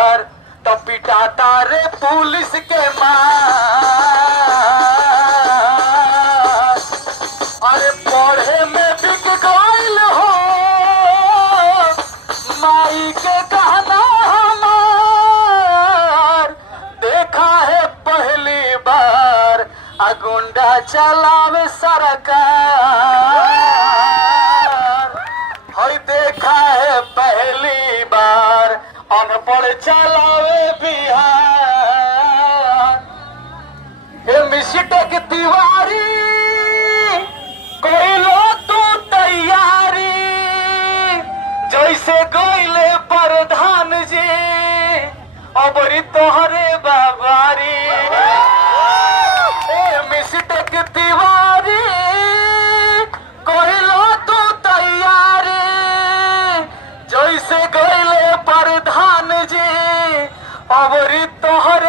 तो पिटाता रे पुलिस के मार। अरे पढ़े में बिक गइल हो माई के कहना हमार। देखा है पहली बार गुंडा चलावे सरकार। हई देखा है पहली बार अनपढ़ चलावे बिहार। हे मिस्टेक तिवारी कोई लो तू तैयारी जैसे गइले प्रधान जी अबरी तोहरे बाबारी। मिस्टेक तिवारी कोई लो तू तैयारी जैसे गइले प्रधान जी अबरी तोहरे